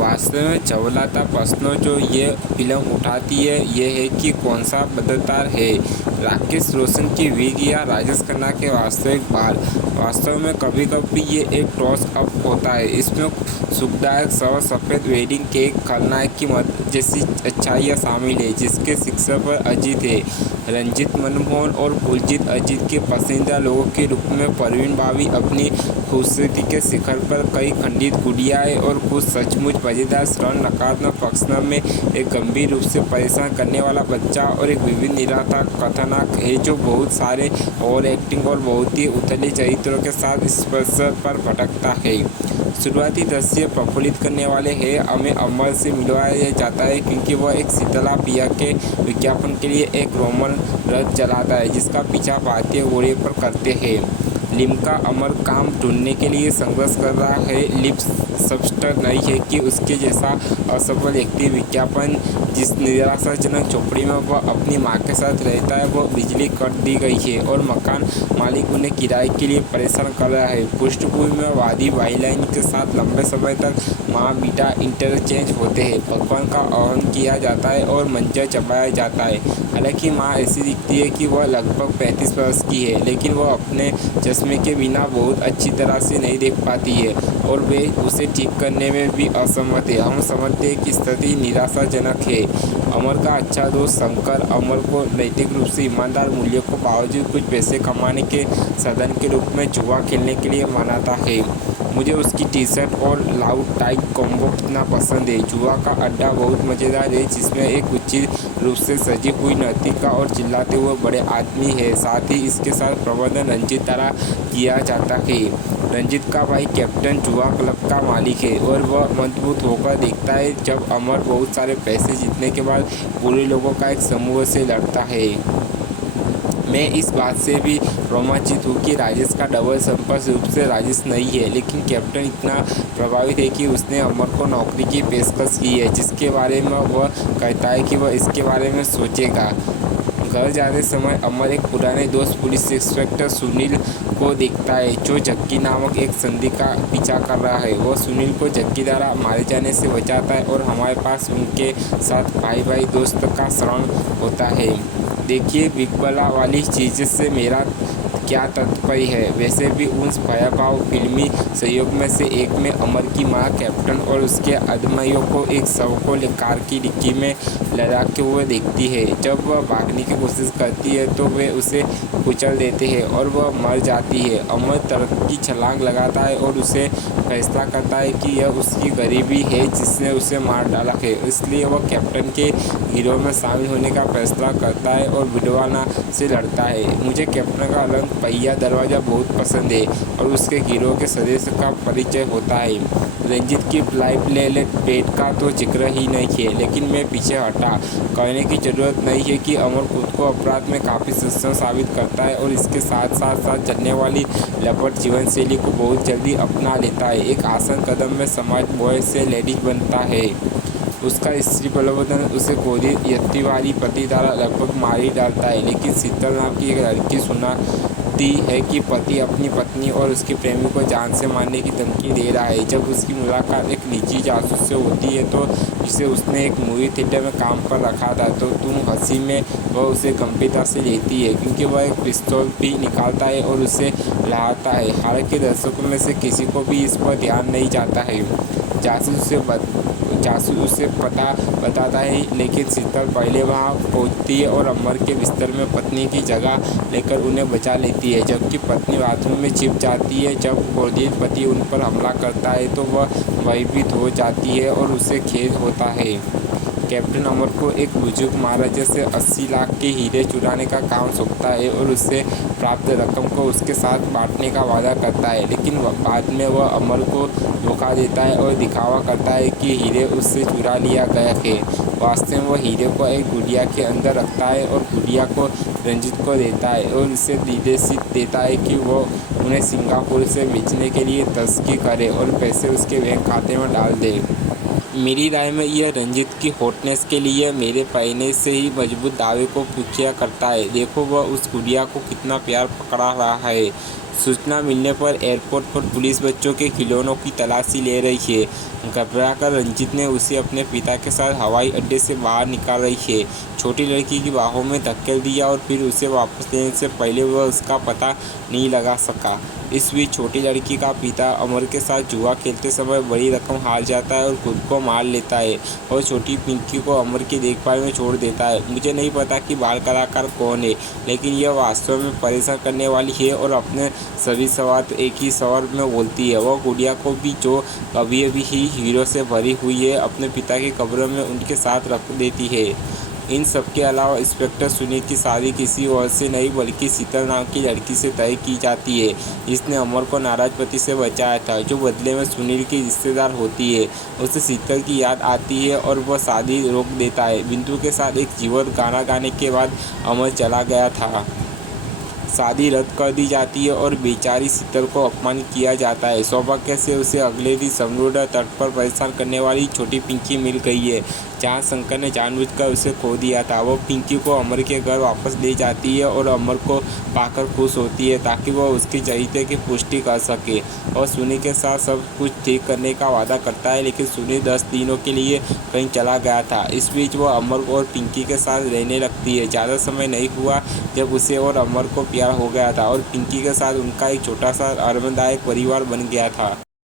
वास्तव में चवलाता प्रश्न जो ये फिल्म उठाती है ये है कि कौन सा बदतर है, राकेश रोशन की विग या राजेश खन्ना के वास्तविक बाल। वास्तव में कभी कभी ये एक टॉस अप होता है। इसमें सुखदायक सवा सफ़ेद वेडिंग केक, खलनायक की मदद जैसी अच्छाइयाँ शामिल है, जिसके शिक्षक पर अजीत है। रंजीत मनमोहन और कुलजीत अजीत के पसंदीदा लोगों के रूप में परवीन भाभी अपनी खूबसूरती के शिखर पर, कई खंडित गुड़ियाएँ और कुछ सचमुच मजेदार श्रवण नकारात्मक पक्षना में एक गंभीर रूप से परेशान करने वाला बच्चा और एक विभिन्न निराशा कथानक है जो बहुत सारे ओवर एक्टिंग और बहुत ही उथले चरित्रों के साथ स्पर्श पर भटकता है। शुरुआती दृश्य प्रफुल्लित करने वाले हैं। हमें अमर से मिलवाया जाता है क्योंकि वह एक शीतला पिया के विज्ञापन के लिए एक रोमन रथ चलाता है जिसका पीछा भारतीय घोड़े पर करते हैं। लिम्का अमर काम ढूंढने के लिए संघर्ष कर रहा है। लिप स्पष्ट नहीं है कि उसके जैसा असफल व्यक्ति विज्ञापन जिस निराशाजनक झोपड़ी में वह अपनी मां के साथ रहता है वह बिजली काट दी गई है और मकान मालिक उन्हें किराए के लिए परेशान कर रहा है। पृष्ठभूमि में वादी वाइलाइन के साथ लंबे समय तक माँ बेटा इंटरचेंज होते हैं। भगवान का आह्वान किया जाता है और मंजर चबाया जाता है। हालांकि माँ ऐसी दिखती है कि वह लगभग 35 वर्ष की है, लेकिन वह अपने चश्मे के बिना बहुत अच्छी तरह से नहीं देख पाती है और वे उसे ठीक करने में भी असमर्थ है। हम समझते हैं कि स्थिति निराशाजनक है। अमर का अच्छा दोस्त शंकर अमर को नैतिक रूप से ईमानदार मूल्यों को बावजूद कुछ पैसे कमाने के साधन के रूप में जुआ खेलने के लिए मनाता है। मुझे उसकी टी शर्ट और लाउड टाइप कॉम्बो कितना पसंद है। जुआ का अड्डा बहुत मज़ेदार है जिसमें एक उचित रूप से सजी हुई नर्तिका और चिल्लाते हुए बड़े आदमी है। साथ ही इसके साथ प्रबंधन रंजीत द्वारा किया जाता है। रंजीत का भाई कैप्टन जुआ क्लब का मालिक है और वह मजबूत होकर देखता है जब अमर बहुत सारे पैसे जीतने के बाद बुरे लोगों का एक समूह से लड़ता है। मैं इस बात से भी रोमांचित हूँ कि राजेश का डबल संपर्क रूप से राजेश नहीं है, लेकिन कैप्टन इतना प्रभावित है कि उसने अमर को नौकरी की पेशकश की है जिसके बारे में वह कहता है कि वह इसके बारे में सोचेगा। घर जाते समय अमर एक पुराने दोस्त पुलिस इंस्पेक्टर सुनील को देखता है जो जग्गी नामक एक संधि का पीछा कर रहा है। वह सुनील को जग्गी द्वारा मारे जाने से बचाता है और हमारे पास उनके साथ भाई भाई दोस्त का श्रवण होता है। देखिए बिगबला वाली चीज़ से मेरा क्या तात्पर्य है। वैसे भी उन भयावह फिल्मी सहयोग में से एक में अमर की मां कैप्टन और उसके आदमियों को एक शव को कार की डिक्की में लटके हुए देखती है। जब वह भागने की कोशिश करती है तो वे उसे कुचल देते हैं और वह मर जाती है। अमर तर्क की छलांग लगाता है और उसे फैसला करता है कि यह उसकी गरीबी है जिसने उसे मार डाला है, इसलिए वह कैप्टन के गिरोह में शामिल होने का फैसला करता है और विडवाना से लड़ता है। मुझे कैप्टन का अलग पहिया दरवाज़ा बहुत पसंद है और उसके गिरोह के सदस्य का परिचय होता है। रंजीत की फ्लाइट डेट का तो जिक्र ही नहीं है, लेकिन मैं पीछे हटा। कहने की ज़रूरत नहीं है कि अमर खुद को अपराध में काफ़ी सक्षम साबित करता है और इसके साथ साथ चलने वाली लपट जीवन शैली को बहुत जल्दी अपना लेता है। एक आसान कदम में समाज बॉय से लेडीज बनता है। उसका स्त्री प्रलोभन उसे क्रोधित यतिवादी पति द्वारा लगभग मार ही डालता है, लेकिन शीतल नाम की एक लड़की सुनाती है कि पति अपनी पत्नी और उसके प्रेमी को जान से मारने की धमकी दे रहा है। जब उसकी मुलाकात एक निजी जासूस से होती है तो जिसे उसने एक मूवी थिएटर में काम पर रखा था, तो तुम हंसी में वह उसे गंभीरता से लेती है क्योंकि वह एक पिस्तौल भी निकालता है और उसे लहाता है। हालांकि दर्शकों में से किसी को भी इस पर ध्यान नहीं जाता है। जासूस उसे पता बताता है, लेकिन शीतल पहले वहां पहुंचती है और अमर के बिस्तर में पत्नी की जगह लेकर उन्हें बचा लेती है, जबकि पत्नी बाथरूम में छिप जाती है। जब क्रोधित पति उन पर हमला करता है तो वह भयभीत हो जाती है और उसे खेद होता है। कैप्टन अमर को एक बुजुर्ग महाराजा से 80 लाख के हीरे चुराने का काम सौंपता है और उससे प्राप्त रकम को उसके साथ बांटने का वादा करता है, लेकिन बाद में वह अमर को धोखा देता है और दिखावा करता है कि हीरे उससे चुरा लिया गया है। वास्तव में वह हीरे को एक गुड़िया के अंदर रखता है और गुड़िया को रंजीत को देता है और उसे निर्देश देता है कि वह उन्हें सिंगापुर से बेचने के लिए तस्की करे और पैसे उसके बैंक खाते में डाल दे। मेरी राय में यह रंजीत की हॉटनेस के लिए मेरे पहले से ही मजबूत दावे को पुख्तिया करता है। देखो वह उस गुड़िया को कितना प्यार पकड़ा रहा है। सूचना मिलने पर एयरपोर्ट पर पुलिस बच्चों के खिलौनों की तलाशी ले रही है। घबराकर रंजीत ने उसे अपने पिता के साथ हवाई अड्डे से बाहर निकाल रही है। छोटी लड़की की बाहों में धकेल दिया और फिर उसे वापस लेने से पहले वह उसका पता नहीं लगा सका। इस बीच छोटी लड़की का पिता अमर के साथ जुआ खेलते समय बड़ी रकम हार जाता है और खुद को मार लेता है और छोटी पिंकी को अमर की देखभाल में छोड़ देता है। मुझे नहीं पता कि बाल कलाकार कौन है, लेकिन यह वास्तव में परेशान करने वाली है और अपने सभी सवाल एक ही स्वर में बोलती है। वह गुड़िया को भी, जो अभी अभी ही हीरो से भरी हुई है, अपने पिता की कब्र में उनके साथ रख देती है। इन सबके अलावा इंस्पेक्टर सुनील की शादी किसी और से नहीं बल्कि शीतल नाम की लड़की से तय की जाती है, जिसने अमर को नाराज पति से बचाया था, जो बदले में सुनील की रिश्तेदार होती है। उसे शीतल की याद आती है और वह शादी रोक देता है। बिंदु के साथ एक जीवंत गाना गाने के बाद अमर चला गया था। शादी रद्द कर दी जाती है और बेचारी शीतल को अपमानित किया जाता है। सौभाग्य से उसे अगले दिन समुद्र तट पर परेशान करने वाली छोटी पिंकी मिल गई है, जहां शंकर ने जानबूझकर उसे खो दिया था। वो पिंकी को अमर के घर वापस ले जाती है और अमर को पाकर खुश होती है ताकि वह उसके चरित्र की पुष्टि कर सके और सुनील के साथ सब कुछ ठीक करने का वादा करता है। लेकिन सुनील 10 दिनों के लिए कहीं चला गया था। इस बीच वह अमर और पिंकी के साथ रहने लगती है। ज़्यादा समय नहीं हुआ जब उसे और अमर को प्यार हो गया था और पिंकी के साथ उनका एक छोटा सा आरामदायक परिवार बन गया था।